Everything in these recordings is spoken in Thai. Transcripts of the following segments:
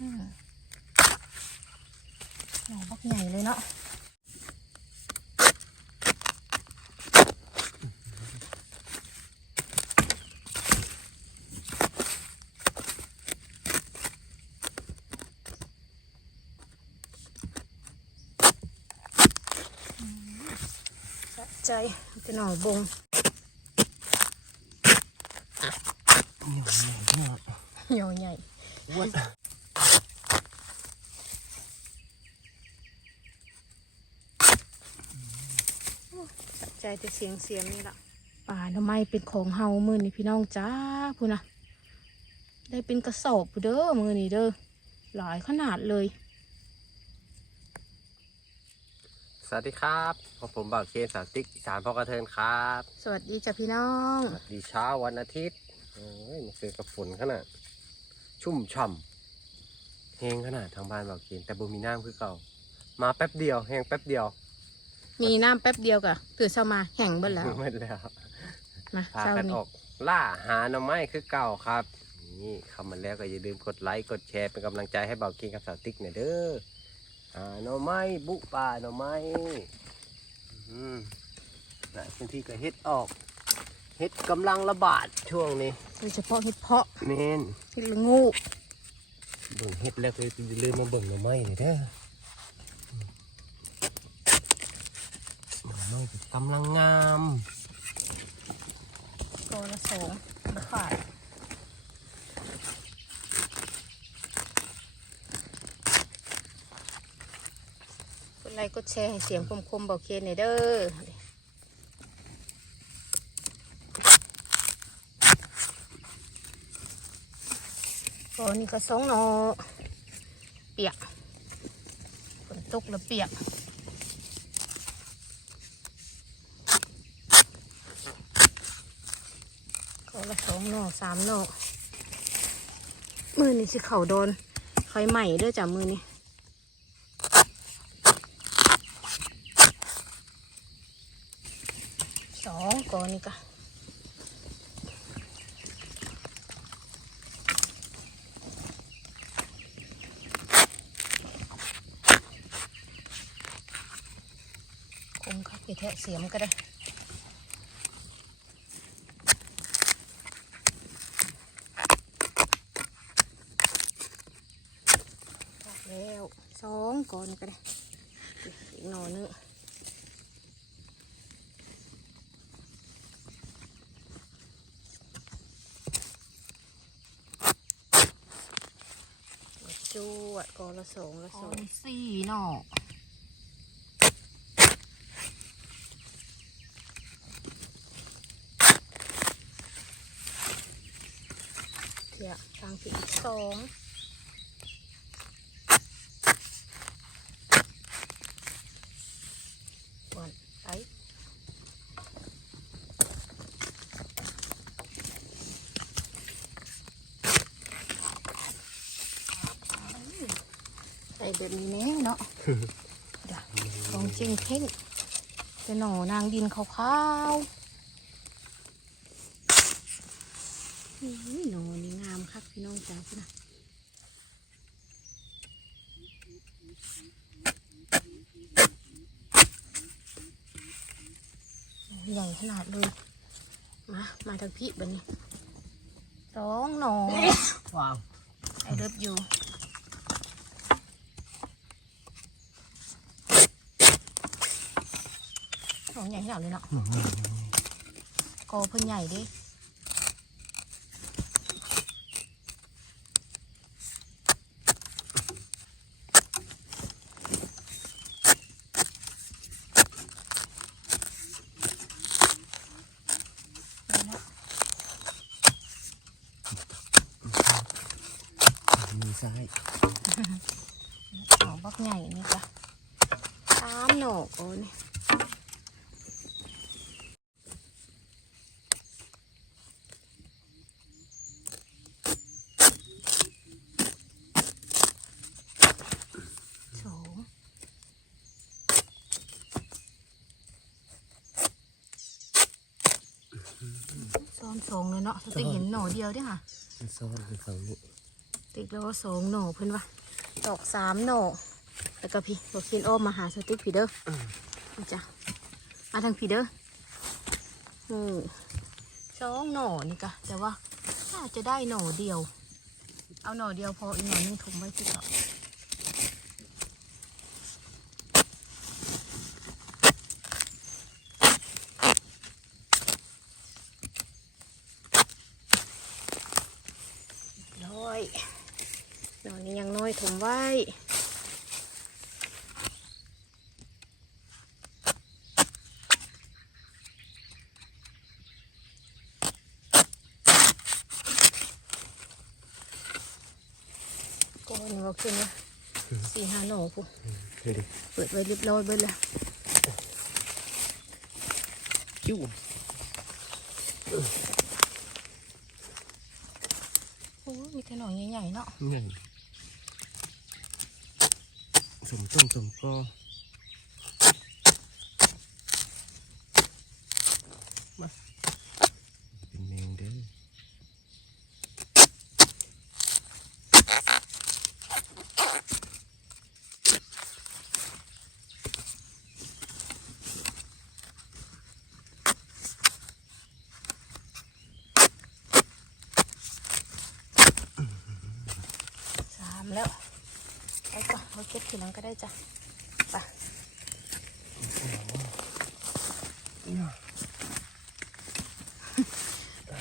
อืมหน่อบักใหญ่เลยเนาะอืมสะใจเป็นหน่อบงเหนียวใหญ่เหนียวใหญ่ อ้วนสะใจแต่เสียงเสียงนี่ละป่าหน่อไม้เป็นของเฮามือนี่พี่น้องจ้าพูนะได้เป็นกระสอบพูเด้อมือนี่เด้อหลายขนาดเลย สวัสดีครับพบผมบ่าวเคนสาวติ๊กอีสานพ่อกระเทินครับ สวัสดีจ้ะพี่น้องสวัสดีเช้าวันอาทิตย์โอ้ยมาเจอกับฝนขนาด ชุ่มฉ่ำแห้งขนาดทางบ้านบ่าวเคนแต่บ่มีน้ำคือเก่า มาแป๊บเดียวแห้งแป๊บเดียว มีน้ำแป๊บเดียวกะตื่นเช้ามาแห่งเบิ้แล้วไม่แล้วมาพาเช้ากันนี้ออกล่าหาหน่อไม้คือเก่าครับ นี่เข้ามาแล้วก็อย่าลืมกดไลค์กดแชร์เป็นกำลังใจให้บ่าวเคนกับสาวติ๊กหน่อยเด้อหาหน่อไม้บุป่าหน่อไม้อืมหลายพื้นที่ก็เฮ็ดออกเฮ็ดกำลังระบาดช่วงนี้โดยเฉพาะเห็ดเพาะเมนเห็ดละงูเบิ่งเฮ็ดแล้วก็อย่าลืมมาเบิ่งหน่อไม้เลยเด้อ น่อไม้ก็กำลังงามโกละสองบ่ขาดกดไลค์กดแชร์ให้เสียงคมๆบอกเคนหน่อยเด้อโอ้นี่ก็สองหนอเปียกฝนตกแล้วเปียก ก็ละสองหน่อสามหน่อมือนี่สิเขาโดนไฟใหม่ด้วยจ้ะมือนี่สองก่อนนี่กะคมครับพี่แทะเสียมก็ได้แล้วสอง ก่อนก็ได้อีกหน่อนึงจวดก่อนละสองละสองสี่หน่อเทียทางที่อีกสอง ก่อนไปใส่ แบบนี้แน่เนาะเดี๋ยวของจริงเพ่งจะหน่อนางดินขาวๆอุ้ยหน่อนี่งามครับพี่น้องจ้าพี่นะใหญ่ขนาดเลย มา มาทางพี่บันนี้สองหน่อว้าว ไอเลิฟอยู่ หน่อใหญ่ขนาดเลยเนาะกอเพิ่นใหญ่เดินี่เนาะมือซ้ายหน่อบักใหญ่นี่จ้ะสามหน่อโอ้นี่สองซ้อน สองเลยเนาะสติเห็นหน่อเดียวเด้วยค่ะมันซ้อนอยู่ฝั่งนี้เตติ๊กแล้วก็สองหน่อเพื่อนวะดอกสามหน่อแล้วก็พี่บอกเคียนอ้อมมาหาสติ๊กพี่เด้อนี่จ้ะมาทางพี่เด้ออืมสองหน่อนี่กะแต่ว่าน่าจะได้หน่อเดียว เอาหน่อเดียวพออีกหน่อนึงถุงไว้ที่เกาะร้อยหน่อนี้ยังน้อย ถุงไว้ก่อนว่าขึ้นนะสี่ห้าหน่อปุ๊ดูดิเปิดไว้เรียบร้อยเบิดแล้วจิ้วโอ้ยมีแต่หน่อใหญ่ๆเนาะนี่ สมต้นสมกอมาเป็นแมงเด้อสามแล้ว ไปก่อนเราเก็บทีหลังก็ได้จ้ะไป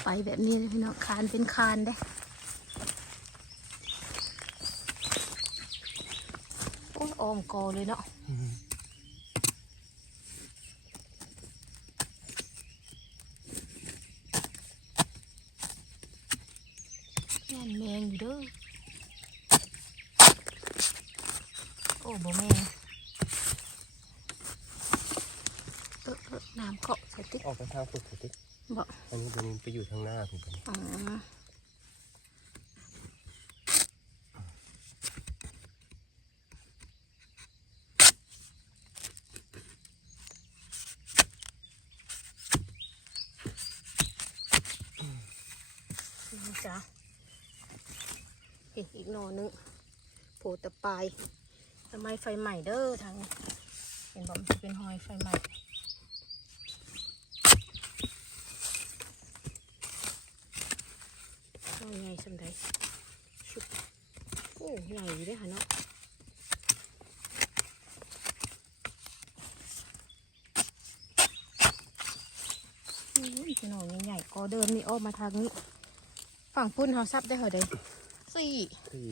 ไปแบบนี้เลยพี่น้องคานเป็นคานได้โอ้ยออมกอเลยเนาะ อืม แม่นแมงอยู่เด้อโอ้บ่แมงเออเออน้ำเกาะใส่ติ๊ก ออกไปทางฝึกเถอะติ๊ก บ่ อันนี้ตัวนี้ไป อยู่ทางหน้าผมกันอ๋อนี่จ้ะอีกอีกหน่อนึงโผล่ตะปายทำไมไฟใหม่เด้อทางนี้เห็นบอกมันจะเป็นหอยไฟใหม่ เอาใหญ่สำใดชุบโอ้ ใหญ่อยู่เด้อค่ะเนาะอุ้ยจะหน่อยใหญ่ๆก็เดินนี่ออกมาทางนี้ ฝั่งพุ่นเขาซับได้เหรอเด้สี่ที่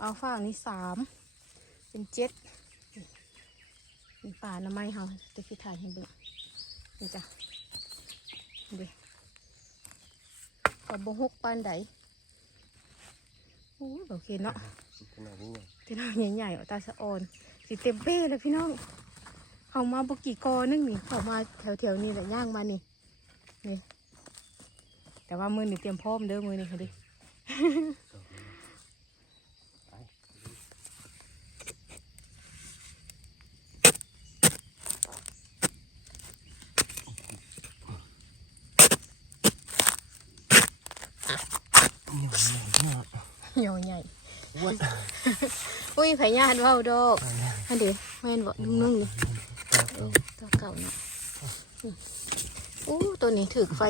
เอาฝั่งนี้สามเป็นเจ็ดเป็นป่าหน้ำไม้เขาจะคิดถ่ายให้เบิ่งนี่จ้ะเด้กับบหกปานใด โอ้ยโอเคเนาะขนาดนี้ไงพี่น้องใหญ่ๆเอาตาสะออนสิเต็มเป้เลยพี่น้องเขามาบกี่กอนึงนี่เขามาแถวๆนี้แหละย่างมานี่นี่ แต่ว่ามือนี่เตรียมพร้อมเด้อมือนี่ค่ะดิเหนียวเหนียวเนาะเหนี ยวใหญ่อ้วนอุ้ยไผ่ญาติเว้าดอกอันเดียวแม่นบอกนุ่งๆนี่เออตัวเก่าเนาะอืมอู้ตัวนี้ถือไฟ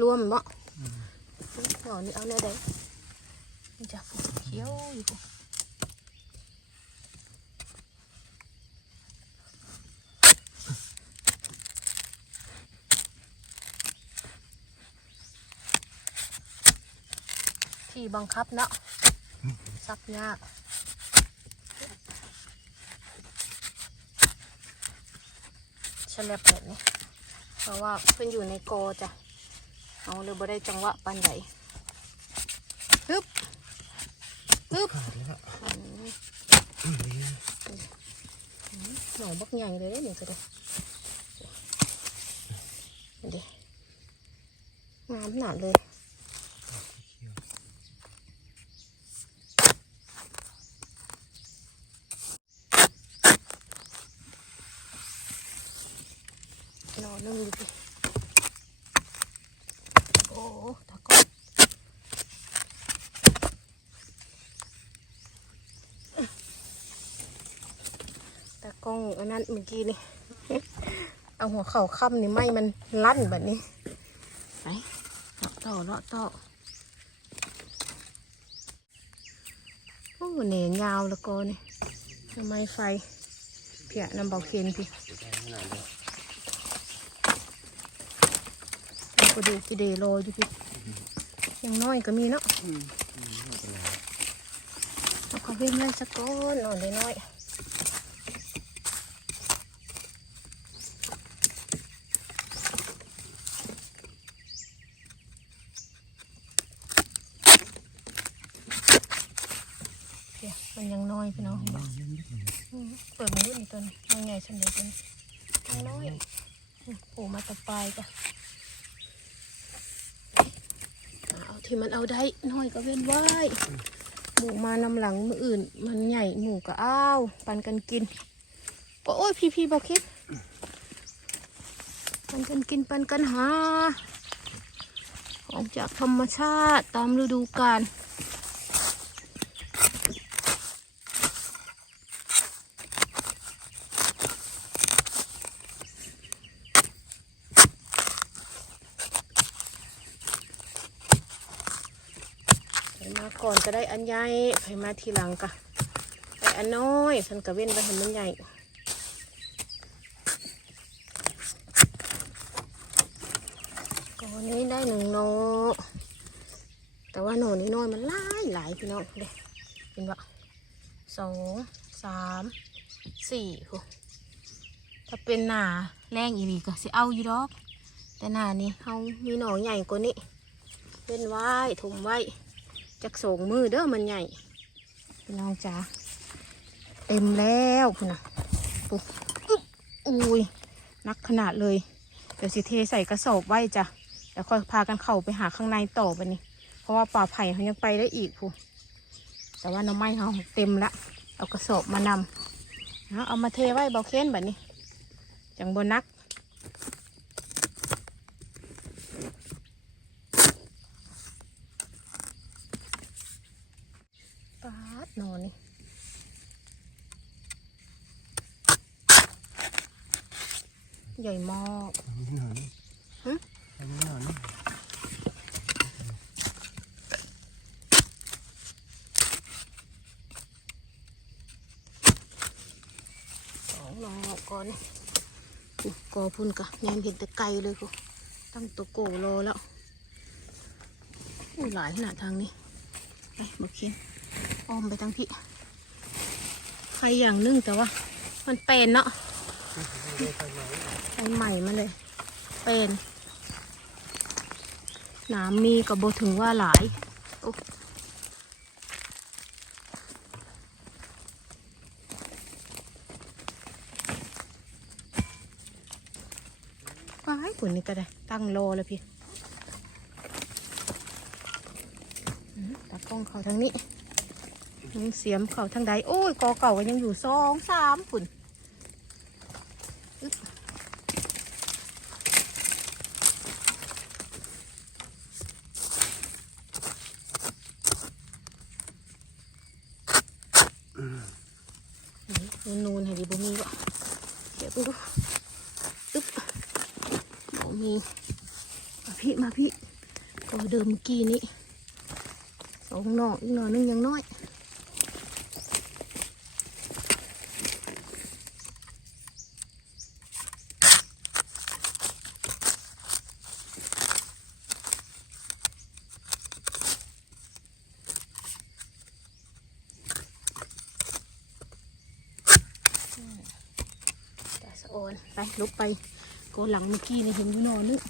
รวมเนาะหนอนนี่เอาแน่ได้มันจะฟูเขียวอยู่ ขี่บังคับเนาะซับยาก ฉลับแบบนี้ เพราะว่าเพิ่นอยู่ในโกจ้ะ เอาเลยบ่ได้จังหวะปันใดฮึบฮึบหนองบักใหญ่เลยเด้อนี่ก็ได้นี่ดิงามหนาเลย นอนนึ่งดูสิโอ้ตะกอน ล้องอั นั้นเมื่อกี้นี่ เอาหัวเข่าค่ำนี่ไม่มันลั่นแบบนี้ไปเลาะต่อเลาะต่อโอ้เหนียาวแล้วก็นี่ทำไมไฟ เพียนำเบาเคนพี่เอาก็ดูกิเดโรอยู่พี่ยังน้อยก็มีเนาะเอาเขาเว้นไว้สักก้อนนอนได้น้อย เดี๋ยวมันยังน้อยพี่น้องบอกอืมเปิดมันรุ่นตัวนี้ยังไงฉันเดี๋ยวตัวนี้ยังน้อยอืม โผล่มาตะปลายจ้ะเอาที่มันเอาได้น้อยก็เว้นไว้หมูมานำหลังมืออื่น มันใหญ่หมูก็อ้าวปันกันกินโอ้ยพี่พี่บอกคิดปันกันกินปันกันหา ของจากธรรมชาติตามฤดูกาล ใครมาก่ อันใหญ่ใครมาทีหลังก็ได้อันน้อยฉันก็เว้นไปเห็นมันใหญ่ก่อนนี้ได้หนึ่งโนแต่ว่าโนนี้น้อยมันหลายหลายพี่น้องเด้เห็นปะสองสามสี่หถ้าเป็นหนาแรงอีนีก็สิเอาอยู่ดอก แต่หนานี้เขามีหนอใหญ่กว่านี้เป็นไว้ถุมไว้ จักสองมือเด้อมันใหญ่พี่น้องจ๋าเต็มแล้วพุ่นนะปุ๊บอึ๊บอุ้ยนักขนาดเลย เดี๋ยวสิเทใส่กระสอบไว้จ้ะเดี๋ยวค่อยพากันเข้าไปหาข้างในต่อไปนี่เพราะว่าป่าไผ่เขายังไปได้อีกพูแต่ว่าหน้ำไม้เขาเต็มละเอากระสอบมานำนะเอามาเทไว้เบาเค้นแบบนี้จังบนนัก ปาดนอนนี่ใหญ่มากหึสองหนอก่อนนี่อุ๊ยกอ พุ่นกะแนมเห็นแต่ไกลเลยกูตั้งตัวโกรอแล้วอู้หลายขนาดทางนี้ไปบอกคินอ้อมไปทางพี่ไฟอย่างนึ่งแต่ว่า มันเป็นเนาะไฟใหม่มาเลย เป็นน้ำมีกับโบถึงว่าหลายโอ้ ขุนนี่ก็ได้ ตั้งโลแล้วพี่ตากล้องเขาทางนี้ยังเสียมเขาทางใด โอ้ยกอเก่าก็ยังอยู่สองสามฝุ่นนูนๆให้ดีบ่มีวะเดี๋ยวปดูอึ๊บ บ่มี มาพี่มาพี่ก็เดิมเมื่อกี้นี้สองหน่ออีกหน่อนึงยังน้อยตาสะอนไปลุกไป กนหลังเมื่อกี้นี่เห็นอยู่นอนนึง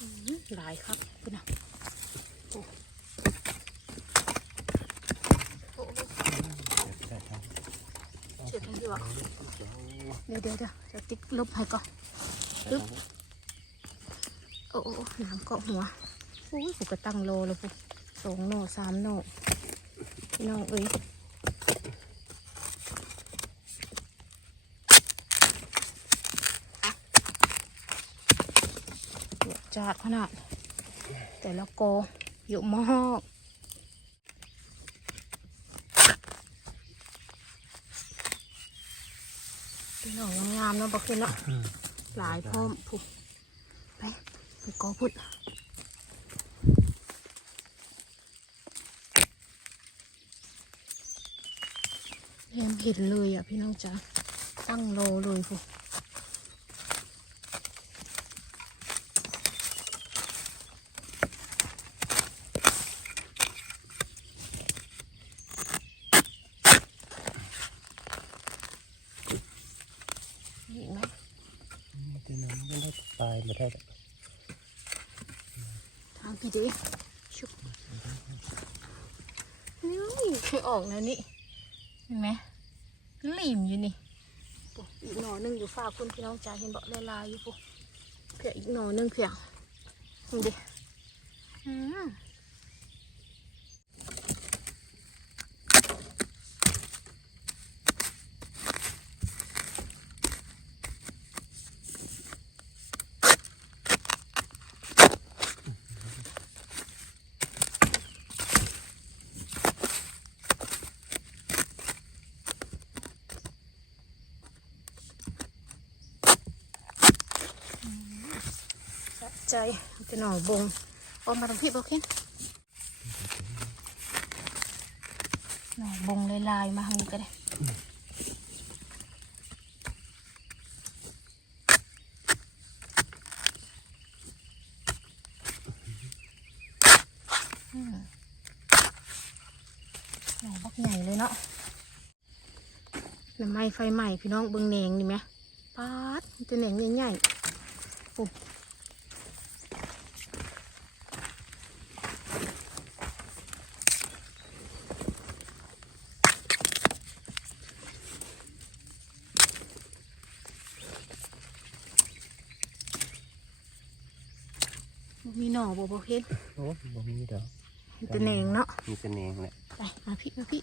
อื้อหือหลายครับคุณนะเดีวะเดี๋ยวเดี๋ยวเดี๋ยวจะติ๊กลบให้ก่อนอึ๊บ โอ้น้ำเกาะหัวโอ้ยผูกกระตังโลเลยผูกสองโนสามโนพี่น้องเอ้ยาดขนาด แต่ละโกอยอะมากเป็นหนองงามๆเนาะบอกขึ้นเนาะหลายพร้อมพุไป ไปกอพุดเห็นเห็นเลยอะพี่น้องจ๋าตั้งโลเลยพุเห็นไหม จะนำมันได้ปลายมาได้ ทางพี่ดิชุบนี่เคืออกแล้วนี่เห็นไหมหลิมอยู่นี่ปุ๊อีกหน่อหนึงอยู่ฝากคุณพี่น้องจ๋าเห็นบอกลายๆอยู่ปุ๊เพียอีกหน่อหนึงเพียดูดิอืม ใจเป็นหน่อบงออกมาทางพี่บอกเห็นหน่อบงลายๆมาทางนี้ก็ได้หน่อบักใหญ่เลยเนาะน้ำไม้ไฟใหม่พี่น้องเบิ่งแหนงนี่ไหมป๊าดจะแหนงใหญ่ๆปุ๊บมีหน่อบ่บ่ เห็นโอ้บ่มีดอกมีแต่แหนงเนาะมีแต่แหนงแหละไปมาพี่มาพี่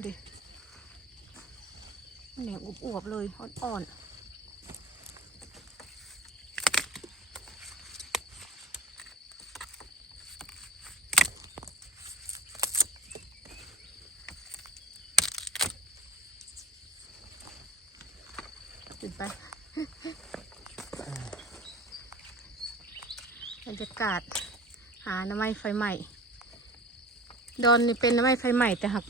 เดี๋ยวแหนงอวบๆเลยอ่อนๆขึ้นไป รยากาศ หาน้ำไม้ไฟใหม่ ดอนนี่เป็นน้ำไม้ไฟใหม่แต่หัก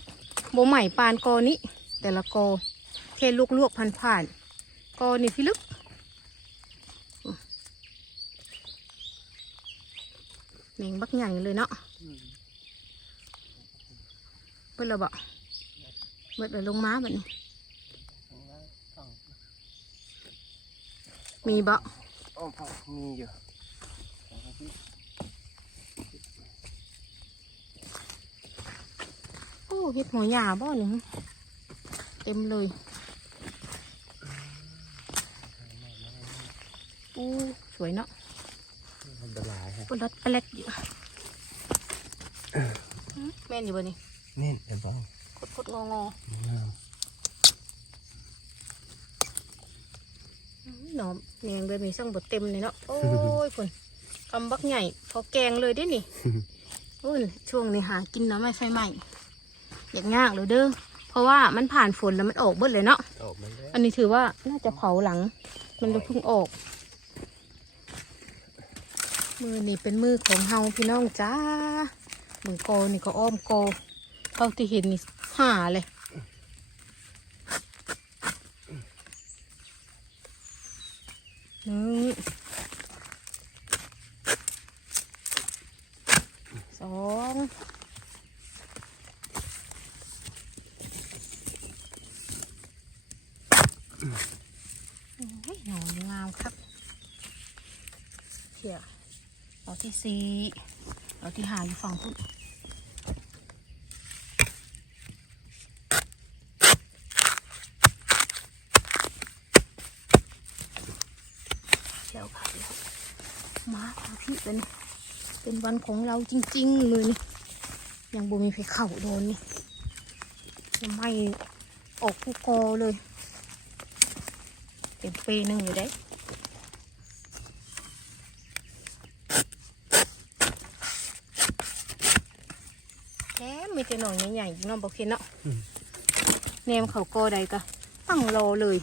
โบใหม่ปานกอนี้ แต่ละกอเทลวกลวกๆผ่านผ่านๆกอนี่พี่ลึกเหม่งบักใหญ่เลยเนาะเบิดและบ่เบิดเลยลงม้าแบบนี้ มีบ่โอ้พอมีอยู่ โอ้ เห็ดหัวหยาบ่หนึ่งเต็มเลยอู้สวยเนาะอันตรายฮะปนรัดปลาเล็ดอยู่แม่นอยู่บ่นี่นี่เดี๋ยวบ้องกดกดงององามหนอมเนียงเลยมีสั่งบดเต็มเลยเนาะโอ้ยคนกำบักใหญ่พอแกงเลยได้นี่อุ้ยช่วงนี้หากินน้ำไม่ไฟใหม่ อยากง่างเลยเด้อเพราะว่ามันผ่านฝนแล้วมันออกเบิดเลยเนาะออกมาแล้วอันนี้ถือว่าน่าจะเผาหลัง มันเลยเพิ่งออก มือนี่เป็นมือของเฮาพี่น้องจ้ามือโกนี่ก็อ้อมโกเท่าที่เห็นนี่ห่าเลย หนึ่งสองโอ้ย หนอนงามครับเขี่ยเอาที่สี่เอาที่หาอยู่ฝั่งพุ่นเดี๋ยวค่ะมาค่ะพี่เป็นเป็นวันของเราจริง ๆ เลยนี่ยังบ่มีใครเข่าโดนนี่ยังไม่ออกผู้กอเลย เต็มปีหนึ่งอยู่ได้แหมมีแต่หน่อยใหญ่ๆอยู่เน้องบอกเคนเนาะแนมเขาโกใดก็ตั้งรอเลย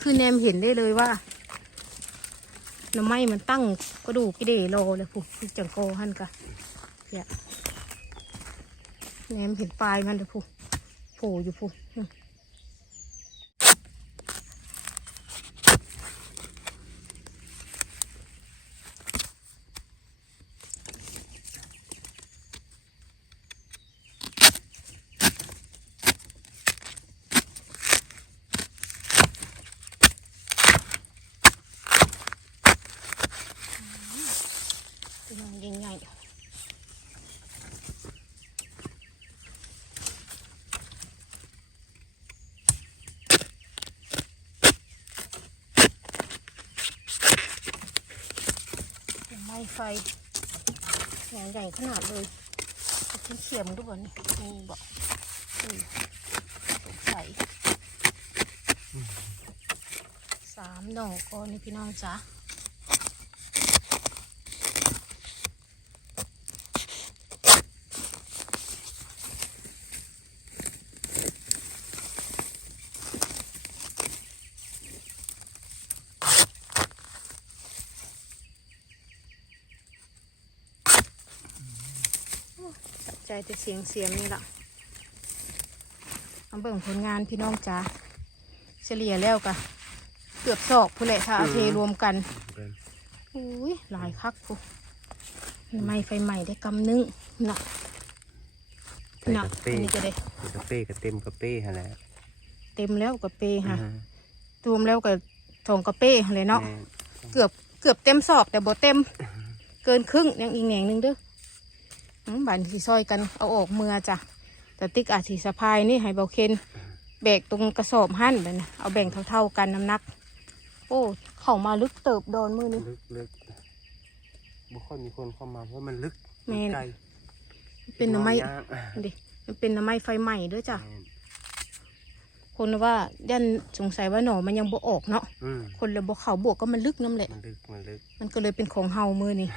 คือแนมเห็นได้เลยว่าหน้ำไม้มันตั้งกระดูกกิเดรอเลยผู้คือจังโกหันกะเนี่ยแนมเห็นปลายมันเลยผู้โผล่อยู่ผู้อืม เป็นน้องใหญ่ๆ ไฟแหนใหญ่ขนาดเลยเอาขึ้นเขียมด้วยนี่นี่บอกสงสัยสามดอกก็นี่พี่น้องจ้า แต่เสียงเสียงนี่แหละเอาเบิ่งผลงานพี่น้องจ้าเฉลี่ยแล้วกะเกือบศอกพูนแหละถ้าเอาเทรวมกันอุ้ยหลายคักพูไม่ไฟใหม่ได้กำนึงหนักใส่หนักกระเป้อันนี้ก็ได้ใส่กระเป้กระเต็มกระเป้ฮะแหละเต็มแล้วกับเป้ค่ะอืมรวมแล้วกับทองกระเป้เลยเนาะแม่เกือบเกือบเต็มสอบแต่บ่เต็ม เกินครึ่งยังอีกแหน่งหนึงเด้ออืม บานสีซอยกันเอาออกเมือจ้ะแต่ติ๊กอาจสีสะพายนี่ให้เบาเคนแบกตรงกระสอบหั่นไปนะเอาแบ่งเท่าๆกันน้ำหนัก โอ้เข้ามาลึกเติบโดนมือนี่ลึกลึกบุคคลมีคนเข้ามาเพราะมันลึกแม่นไกลเป็นหน้ำไม้ยากดิมันเป็นหน้ำไม้ไฟใหม่เด้วยจ้ะแม่นคนว่ายันสงสัยว่าหนอมันยังบ่ออกเนาะอืมคนเลยบ่เขาบวกก็มันลึกน้ำแหละมันลึกมันลึก มันก็เลยเป็นของเฮามือนี่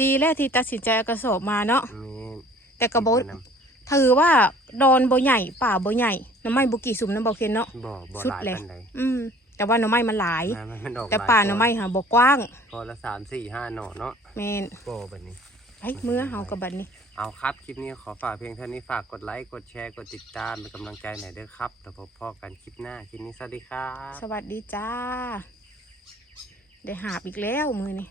ดีแล้วที่ตัดสินใจเอากระสอบมาเนาะแม่นแต่กระบอกติดไว้นถือว่าดอนบ่ใหญ่ป่าบ่ใหญ่น้ำไม้บุกี่สุ่มน้ำบ่เคนเนาะำบ่บ่สุดหลายเลยปันใดอืมแต่ว่าหน้ำไม้มันหลายนะมันมันออกแต่หลยป่าตัวหน้ำไม้หาบ่กว้าง พอละสามสี่ห้าหน่อเนาะแมนโปแบบนี้ไปเมื่อเฮากับบัดนี้ เอาครับ คลิปนี้ขอฝากเพียงเท่านี้ฝากกดไลค์ กดแชร์ กดติดตามเป็นกำลังใจหน่อยเด้อครับแล้วพบพ่อกันคลิปหน้า คลิปนี้สวัสดีครับ สวัสดีจ้า ได้หาบอีกแล้วมือนี่